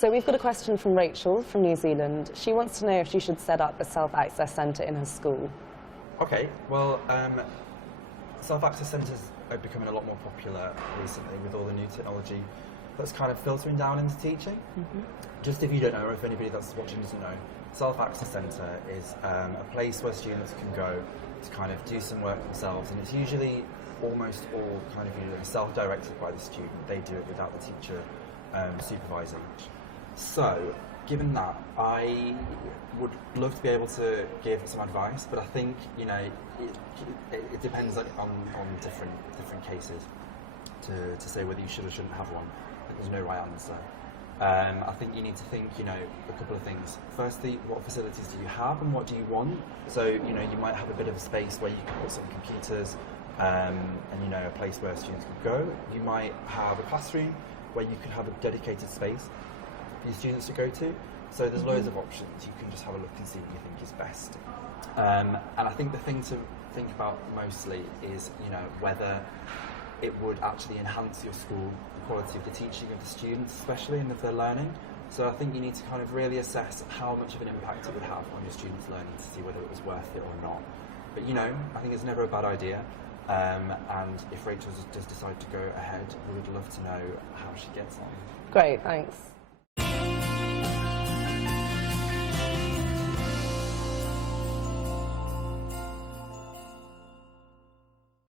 So we've got a question from Rachel from New Zealand. She wants to know if she should set up a self-access centre in her school. Okay, well, self-access centres are becoming a lot more popular recently with all the new technology that's kind of filtering down into teaching. Just if you don't know, or if anybody that's watching doesn't know, self-access centre is a place where students can go to kind of do some work themselves, and it's usually almost all kind of self-directed by the student. They do it without the teacher supervising. So, given that, I would love to be able to give some advice, but I think it depends on different cases to say whether you should or shouldn't have one. There's no right answer. I think you need to think, a couple of things. Firstly, what facilities do you have and what do you want? So, you might have a bit of a space where you can put some computers and, a place where students could go. You might have a classroom where you could have a dedicated space for your students to go to. So there's loads of options. You can just have a look and see what you think is best. And I think the thing to think about mostly is, whether it would actually enhance your school, the quality of the teaching of the students, especially, and of their learning. So I think you need to kind of really assess how much of an impact it would have on your students' learning to see whether it was worth it or not. But I think it's never a bad idea. And if Rachel does decide to go ahead, we would love to know how she gets on. Great, thanks.